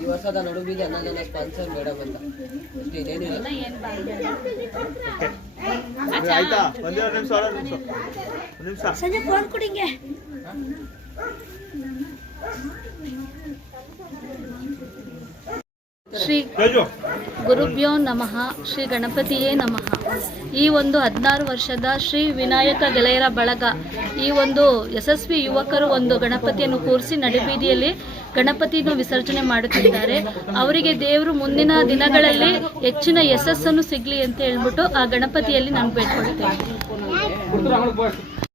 ಈ ವರ್ಷದ ನಡುವಿಗೆ ನನ್ನ ಸ್ಪಾನ್ಸರ್ ಮೇಡಮ್ ಅಂತ ಇದೇನಿಲ್ಲ ಶ್ರೀ ಗುರುಭ್ಯೋ ನಮಃ ಶ್ರೀ ಗಣಪತಿಯೇ ನಮಃ ಈ ಒಂದು ಹದಿನಾರು ವರ್ಷದ ಶ್ರೀ ವಿನಾಯಕ ಗೆಳೆಯರ ಬಳಗ ಈ ಒಂದು ಯಶಸ್ವಿ ಯುವಕರು ಒಂದು ಗಣಪತಿಯನ್ನು ಕೂರಿಸಿ ನಡೆಬೀದಿಯಲ್ಲಿ ಗಣಪತಿಯನ್ನು ವಿಸರ್ಜನೆ ಮಾಡುತ್ತಿದ್ದಾರೆ ಅವರಿಗೆ ದೇವರು ಮುಂದಿನ ದಿನಗಳಲ್ಲಿ ಹೆಚ್ಚಿನ ಯಶಸ್ಸನ್ನು ಸಿಗಲಿ ಅಂತ ಹೇಳ್ಬಿಟ್ಟು ಆ ಗಣಪತಿಯಲ್ಲಿ ನಾನು ಭೇಟಿಕೊಂಡು